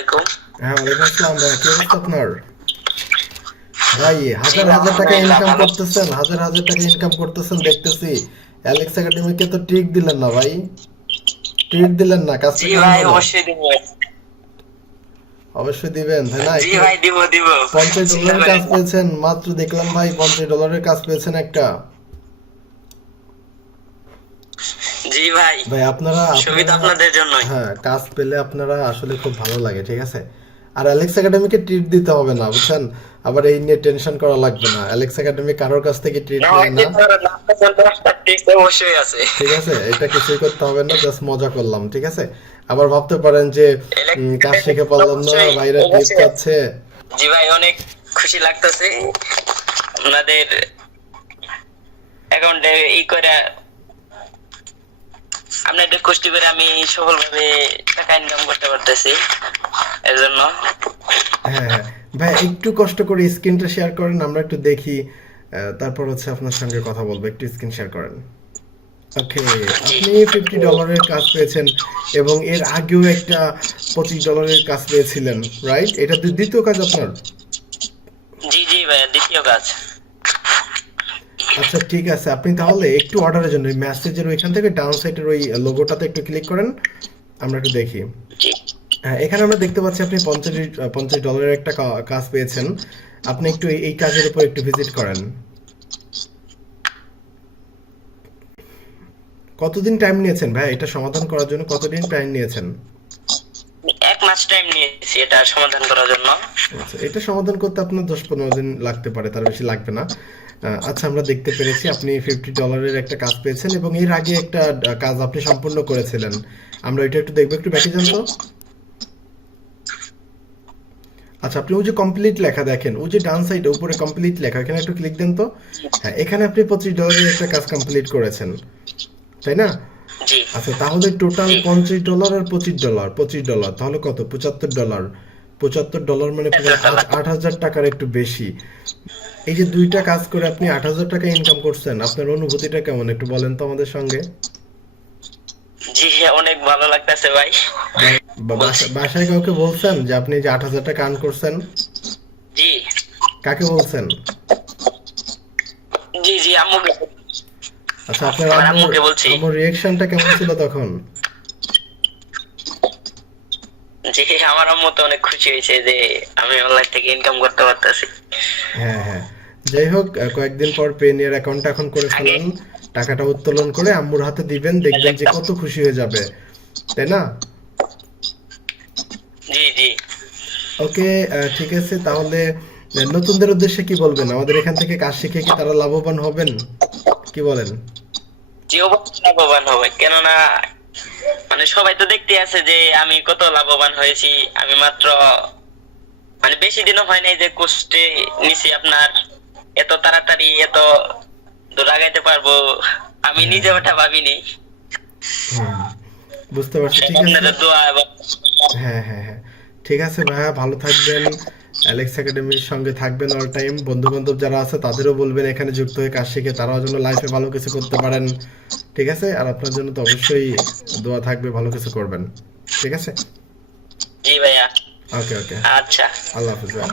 আলাইকুম। হ্যাঁ, ওয়ালাইকুম আসসালাম ভাই, কি অবস্থা আপনার? ভাই জি হাজার হাজার টাকা আলহামদুলিল্লাহ ইনকাম ভালো। করতেছেন, হাজার হাজার টাকা ইনকাম করতেছেন দেখতেছি। অ্যালেক্স একাডেমিকে তো ট্রিক দিলেন না ভাই, ট্রিট দিলেন না, কাজটা জি কেমন ভাই হলো? অবশ্যই দিব। অবশ্যই দিবেন তাই না? জি একটু ভাই দিব দিব। চিন্তা $50 কাজ করেন না। পেয়েছেন মাত্র, দেখলাম ভাই $50 কাজ পেয়েছেন একটা। জি ভাই ভাই আপনারা সুবিধা আপনারা আপনাদের জন্যই। হ্যাঁ, কাজ পেলে আপনারা আসলে খুব ভালো লাগে, ঠিক আছে। আর অ্যালেক্স একাডেমিকে ট্রিট দিতে হবে না, বুঝছেন। আবার এই নিয়ে টেনশন করা লাগবে না, অ্যালেক্স একাডেমি কারোর কাছ থেকে ট্রিট না ভাই নেয় না। চিন্তা করেন না, আপনার জন্য একটা ট্রিক অবশ্যই আছে। ঠিক আছে, এটা কিছুই করতে হবে না, জাস্ট মজা করলাম, ঠিক আছে। আবার ভাবতে পারেন যে কাজ শিখে পারলাম না, অবশ্যই ভাইরা টিপ অবশ্যই আছে। চাচ্ছে। জি ভাই অনেক খুশি লাগতেছে আপনাদের অ্যাকাউন্টে করে আপনাদের কষ্ট করে আমি সফলভাবে টাকা ইনকাম করতে পারতেছি এর জন্য। হ্যাঁ হ্যাঁ, ভাই একটু কষ্ট করে স্ক্রিনটা শেয়ার করেন, আমরা একটু দেখি। তারপর হচ্ছে আপনার সঙ্গে কথা বলবো, একটু স্ক্রিন শেয়ার করেন। ওকে, জি আপনি $50 কাজ পেয়েছেন এবং এর আগেও একটা $25 কাজ পেয়েছিলেন, রাইট? এটা দ্বিতীয় কাজ আপনার। জি জি ভাই দ্বিতীয় কাজ। আচ্ছা ঠিক আছে, আপনি তাহলে একটু অর্ডারের জন্য মেসেজের ওইখান থেকে ডাউন সাইডের ওই লোগোটাতে একটু ক্লিক করেন, আমরা একটু দেখি। জি হ্যাঁ, এখানে আমরা দেখতে পাচ্ছি আপনি $50 একটা কাজ পেয়েছেন। আপনি একটু এই কাজের উপর একটু ভিজিট করেন। কতদিন টাইম নিয়েছেন ভাই এটা সমাধান করার জন্য? কতদিন টাইম নিয়েছেন? 1 মাস টাইম নিয়েছি এটা সমাধান করার জন্য। আচ্ছা, এটা সমাধান করতে আপনার 10-15 দিন লাগতে পারে, তার বেশি লাগবে না। আচ্ছা, আমরা দেখতে পেরেছি আপনি $50 একটা কাজ পেয়েছেন এবং এর আগে একটা কাজ আপনি সম্পূর্ণ করেছিলেন। আমরা এটা একটু দেখবো, একটু ব্যাকে যান জি তো। আচ্ছা, আপনি ওই যে কমপ্লিট লেখা দেখেন, ওই যে ডান সাইডে উপরে কমপ্লিট লেখা, এখানে একটু ক্লিক দেন তো। হ্যাঁ, এখানে আপনি $25 একটা কাজ কমপ্লিট করেছেন, তাই না? জি আচ্ছা, তাহলে টোটাল জি $50 আর $25, তাহলে কত? $75। $75 মানে প্রায় $75। 8,000 টাকার একটু বেশি। এই যে দুইটা কাজ করে আপনি 8,000 টাকা ইনকাম করছেন, আপনার অনুভূতিটা কেমন একটু বলেন তো আমাদের সঙ্গে। জি অনেক ভালো লাগতেছে ভাই। বলছি বাসায় কাউকে বলছেন যে আপনি যে 8,000 টাকা আর্ন করছেন? জি কাকে বলছেন? জি জি আম্মুকে, আচ্ছা, আপনার আমার আম্মুর আম্মুকে বলছি। আম্মুর রিয়াকশনটা কেমন ছিল তখন? জি আমার আম্মু তো অনেক খুশি হয়েছে যে আমি অনলাইন থেকে ইনকাম করতে পারতেছি। হ্যাঁ হ্যাঁ, যাই হোক, কয়েকদিন পর পেনিয়ার অ্যাকাউন্টটা এখন করে আগে ফেলান। টাকাটা উত্তোলন করে আম্মুর হাতে দিবেন, দেখবেন যে কত খুশি হয়ে যাবে, তাই না? জি জি ওকে, ঠিক আছে তাহলে। নতুনদের উদ্দেশ্যে কি বলবেন? আমাদের এখান থেকে কাজ শিখে কি তারা লাভবান হবেন? কি বলেন? জি অবশ্যই লাভবান হবে, কেননা মানে সবাই তো দেখতে আছে যে আমি কত লাভবান হয়েছি। আমি মাত্র মানে বেশি দিনও হয় নাই যে কোর্সে নিছি আপনার, এত তাড়াতাড়ি এত দূর আগাইতে পারবো আমি হ্যাঁ নিজে ওটা ভাবিনি। হুম, বুঝতে পারছি, সব ঠিক আছে। আপনাদের দোয়া এবং হ্যাঁ হ্যাঁ হ্যাঁ, ঠিক আছে ভাইয়া, ভালো থাকবেন। অ্যালেক্স একাডেমির সঙ্গে থাকবেন অল টাইম। বন্ধু বান্ধব যারা আছে তাদেরও বলবেন এখানে যুক্ত হয়ে কাজ শিখে তারাও যেন লাইফে ভালো কিছু করতে পারেন, ঠিক আছে। আর আপনার জন্য তো অবশ্যই দোয়া থাকবে, ভালো কিছু করবেন, ঠিক আছে। জি ভাইয়া। ওকে ওকে, আচ্ছা আল্লাহ হাফিজ ভাইয়া।